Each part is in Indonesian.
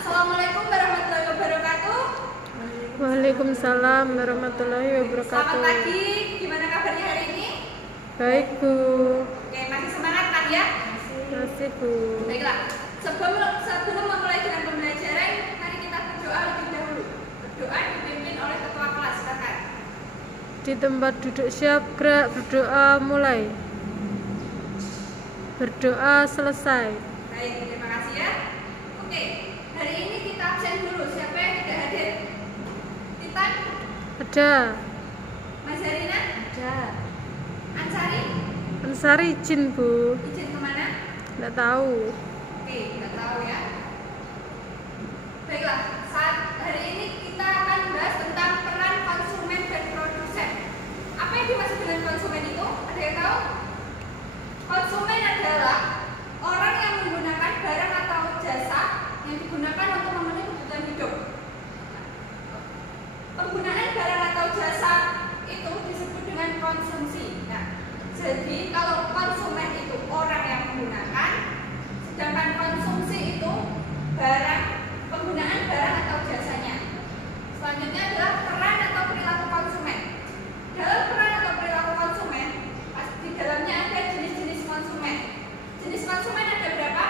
Assalamualaikum warahmatullahi wabarakatuh. Waalaikumsalam warahmatullahi wabarakatuh. Selamat pagi, gimana kabarnya hari ini? Baik, Bu. Oke, masih semangat kan ya? Masih, Bu. Baiklah, sebelum memulai dengan pembelajaran, mari kita berdoa lebih dahulu. Berdoa dipimpin oleh ketua kelas, silakan. Di tempat duduk siap, gerak, berdoa mulai. Berdoa selesai. Baik, terima kasih ya. Oke, hari ini kita absen dulu. Siapa yang tidak hadir? Titan? Ada. Mas Zarina? Ada. Ansari? Ansari izin, Bu. Izin kemana? Nggak tahu. Oke, nggak tahu ya. Baiklah, saat hari ini kita akan bahas tentang peran konsumen dan produsen. Apa yang dimaksud dengan konsumen itu? Ada yang tahu? Konsumen adalah orang yang menggunakan barang atau jasa yang digunakan untuk memenuhi kebutuhan hidup. Penggunaan barang atau jasa itu disebut dengan konsumsi. Nah, jadi kalau konsumen itu orang yang menggunakan, sedangkan konsumsi itu barang, penggunaan barang atau jasanya. Selanjutnya adalah peran atau perilaku konsumen. Dalam peran atau perilaku konsumen, di dalamnya ada jenis-jenis konsumen. Jenis konsumen ada berapa?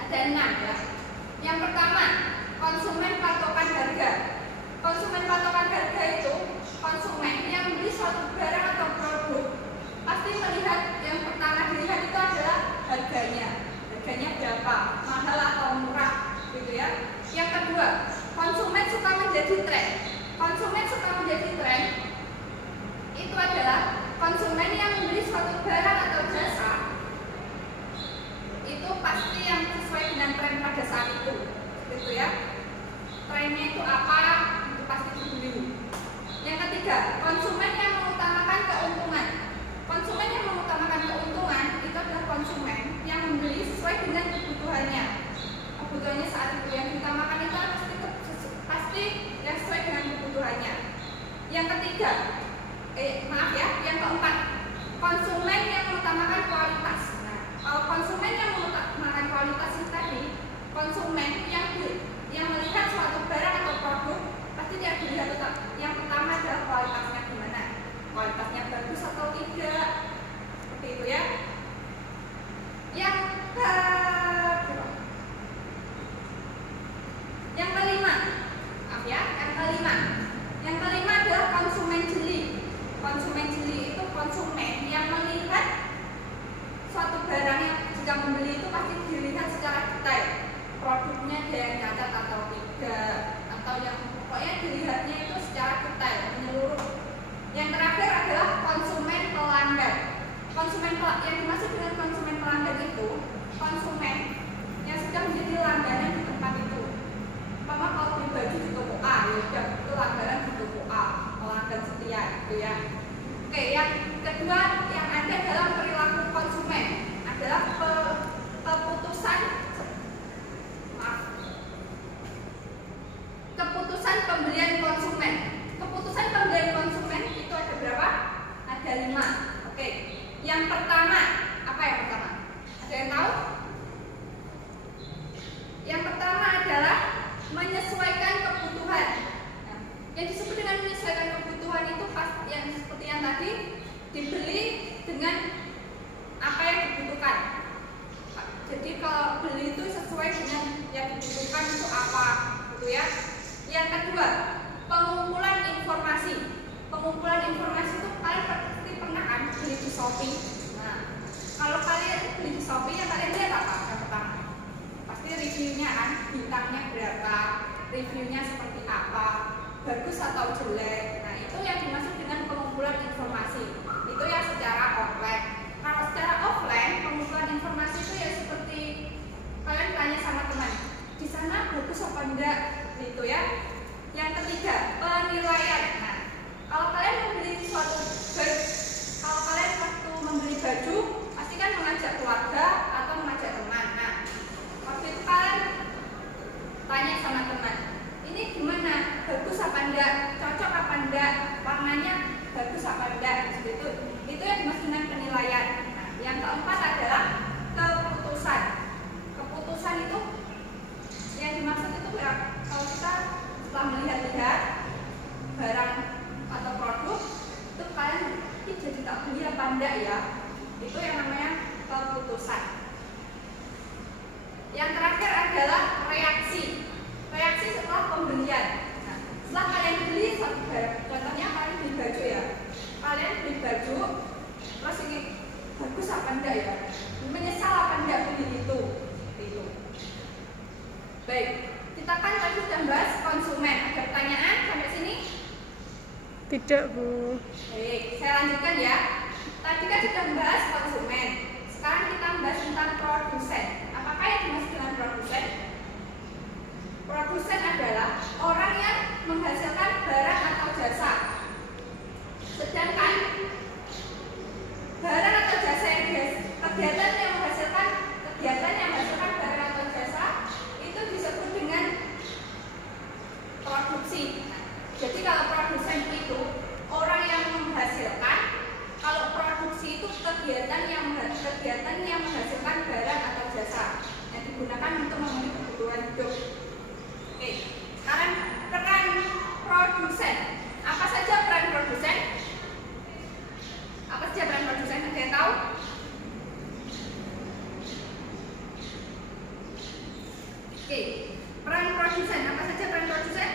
Ada 6 ya. Yang pertama, konsumen patokan harga. Konsumen patokan harga itu konsumen yang membeli suatu barang atau produk pasti melihat, yang pertama dilihat itu adalah harganya. Harganya berapa, mahal atau murah gitu ya. Yang kedua, konsumen suka menjadi tren. Konsumen suka menjadi tren itu adalah konsumen yang membeli suatu barang atau jasa itu pasti yang sesuai dengan tren pada saat itu gitu ya. Trennya itu apa, itu pasti dibeli. Yang ketiga, konsumen yang mengutamakan keuntungan. Konsumen yang mengutamakan keuntungan itu adalah konsumen yang membeli sesuai dengan kebutuhannya. Kebutuhannya saat itu yang diutamakan itu pasti yang sesuai dengan kebutuhannya. Yang ketiga, yang keempat, konsumen yang mengutamakan kualitas. Nah, kalau konsumen yang mengutamakan kualitas itu tadi, konsumen yang melihat suatu barang atau produk pasti dia dilihat yang pertama adalah kualitasnya gimana, kualitasnya bagus atau tidak, seperti itu ya. Yang kelima, yang kelima adalah konsumen jeli. Konsumen jeli itu konsumen yang melihat suatu barang yang jika membeli itu pasti dilihat secara detail, produknya ada yang cacat atau tidak, atau yang pokoknya dilihatnya itu secara detail menyeluruh. Yang terakhir adalah konsumen pelanggan. Yang dimaksud dengan konsumen pelanggan itu konsumen yang sudah menjadi langganan di tempat itu. Umpama kalau beli baju di toko A, ya sudah itu langganan di toko A, pelanggan setia gitu ya. Oke, yang kedua yang ada dalam perilaku konsumen adalah keputusan pembelian konsumen. Keputusan pembelian konsumen itu ada berapa? Ada 5. Oke. Yang pertama, apa yang pertama? Ada yang tahu? Yang pertama adalah menyesuaikan kebutuhan. Nah, yang disebut dengan menyesuaikan kebutuhan itu yang seperti yang tadi, dibeli dengan apa yang dibutuhkan. Jadi kalau beli itu sesuai dengan yang dibutuhkan itu apa, gitu ya. Yang kedua, pengumpulan informasi. Pengumpulan informasi itu kalian pasti pernah kan beli di Shopee. Nah, kalau kalian beli di Shopee, yang kalian lihat apa? Yang pertama, pasti reviewnya kan, bintangnya berapa, reviewnya seperti apa, bagus atau jelek. Nah, itu yang dimaksud dengan pengumpulan informasi. Itu yang secara online. Kalau secara offline, pengumpulan informasi itu ya seperti kalian tanya sama teman, di sana bagus apa enggak, gitu ya. Yang ketiga, penilaian. Nah, kalau kalian membeli kalau kalian waktu membeli baju, pasti kan mengajak keluarga atau mengajak teman. Nah, waktu itu kalian tanya sama teman, ini gimana, bagus apa enggak, cocok apa enggak, warnanya bagus apa enggak, gitu. Itu yang dimaksud dengan penilaian. apa enggak ya? Menyesal apa enggak beli itu? Itu. Baik, kita kan tadi sudah bahas konsumen. Ada pertanyaan sampai sini? Tidak, Bu. Baik, saya lanjutkan ya. Tadi kan sudah membahas konsumen. Sekarang kita membahas tentang produsen. Apakah yang dimaksud dengan produsen? Produsen adalah orang yang menghasilkan barang atau jasa. Sedangkan barang atau jasa yang kegiatan yang menghasilkan barang atau jasa itu disebut dengan produksi. Jadi kalau produsen itu orang yang menghasilkan, kalau produksi itu kegiatan yang menghasilkan barang atau jasa yang digunakan untuk memenuhi kebutuhan hidup. Oke, sekarang peran produsen. Apa saja peran produsen? Apa saja peran produsen? Ada yang tahu? Oke, peran produsen. Apa saja peran produsen?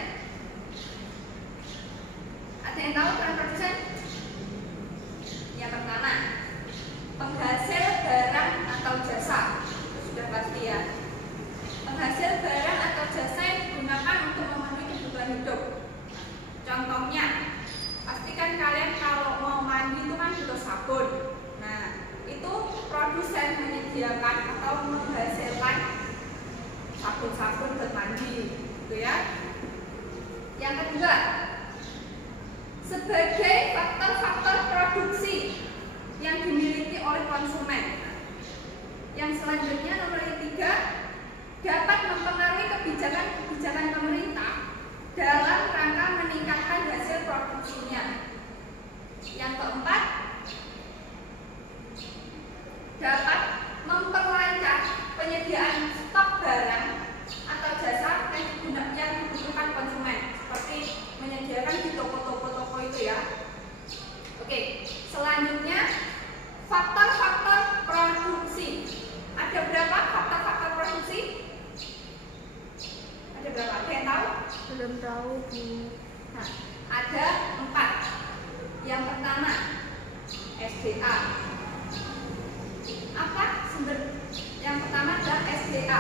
Ada yang tahu peran produsen? Yang pertama, penghasil barang atau jasa. Itu sudah pasti ya. Penghasil barang atau jasa yang digunakan untuk memenuhi kebutuhan hidup. Contohnya, pastikan kalian kalau mau mandi itu kan butuh sabun. Nah, itu produsen menyediakan atau menghasilkan sabun-sabun buat mandi, gitu ya. Yang kedua, sebagai faktor-faktor produksi yang dimiliki oleh konsumen. Yang selanjutnya nomor 3, dapat mempengaruhi kebijakan pemerintah dalam rangka meningkatkan hasil produksinya. Yang keempat, dapat memperlancar penyediaan stok barang atau jasa yang dibutuhkan konsumen, seperti menyediakan di toko-toko itu ya. Oke, selanjutnya faktor-faktor produksi. Ada berapa faktor-faktor produksi? Ada berapa? Ada yang tahu? Belum tahu, Bu. Nah, ada 4. Yang pertama, SDA. Apa sumber? Yang pertama adalah SDA,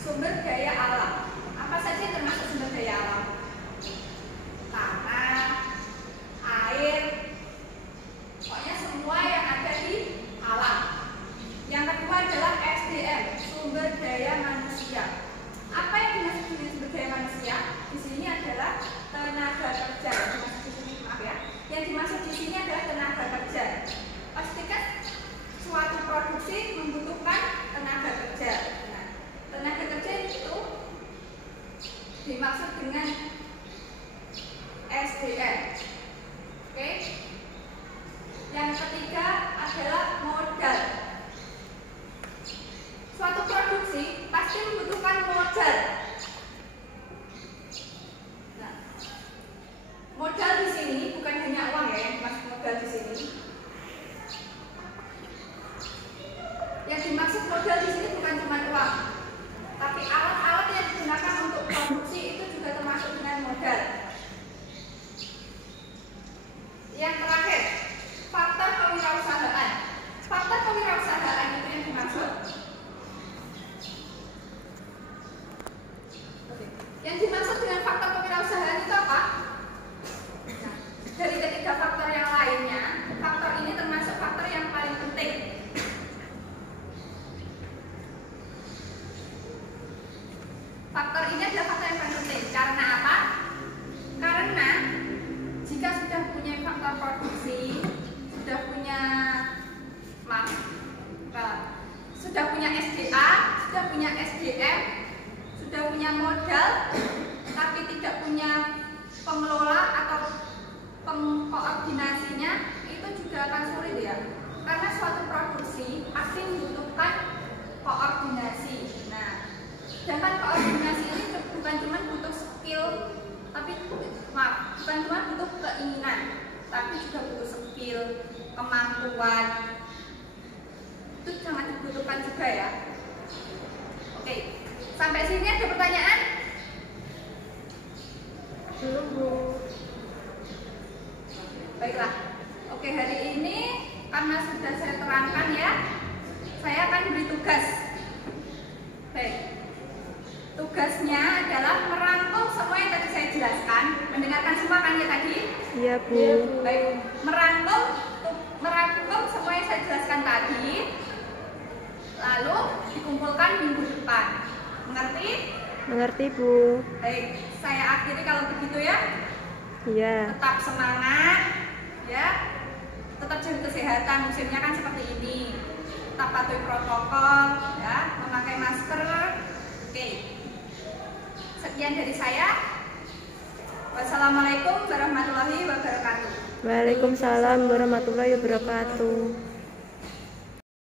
sumber daya alam. Apa saja yang termasuk sumber daya alam? Tanah, air, pokoknya semua yang ada di alam. Yang kedua adalah SDM, sumber daya manusia. Apa yang dimaksud dengan sumber daya manusia? Di sini adalah tenaga kerja. Yang dimaksud di sini adalah tenaga kerja. Pastikan suatu produksi membutuhkan tenaga kerja. Nah, tenaga kerja itu dimaksud dengan SDM. Oke. Yang ketiga adalah modal. Suatu produksi pasti membutuhkan modal. Nah, modal di sini bukan hanya uang ya, yang dimaksud modal di sini. Yang dimaksud modal di sini bukan cuma uang, tapi alat-alat yang digunakan untuk produksi itu juga termasuk dengan modal. Yang terakhir, faktor kewirausahaan. Faktor kewirausahaan itu yang dimaksud. Yang dimaksud dengan faktor kewirausahaan itu apa? Nah, dari ketiga faktor yang lainnya, faktor ini termasuk faktor yang paling penting. Faktor ini adalah faktor yang paling penting. Karena apa? Karena jika sudah punya faktor produksi, sudah punya SDA, sudah punya SDM, sudah punya modal, tapi tidak punya pengelola atau pengkoordinasinya, itu juga akan sulit ya. Karena suatu produksi pasti membutuhkan koordinasi. Nah, sedangkan koordinasi ini bukan cuma butuh skill, bukan cuma butuh keinginan, tapi juga butuh skill, kemampuan. Itu sangat dibutuhkan juga ya. Oke, sampai sini ada pertanyaan? Belum, Bu. Baiklah. Oke, hari ini karena sudah saya terangkan ya Iya, Bu. Baik, merangkum semua yang saya jelaskan tadi, lalu dikumpulkan minggu depan. Mengerti? Mengerti, Bu. Baik, saya akhiri kalau begitu ya. Iya. Tetap semangat, ya. Tetap jaga kesehatan, musimnya kan seperti ini. Tetap patuhi protokol, ya, memakai masker. Oke. Sekian dari saya. Wassalamualaikum warahmatullahi wabarakatuh. Waalaikumsalam warahmatullahi wabarakatuh.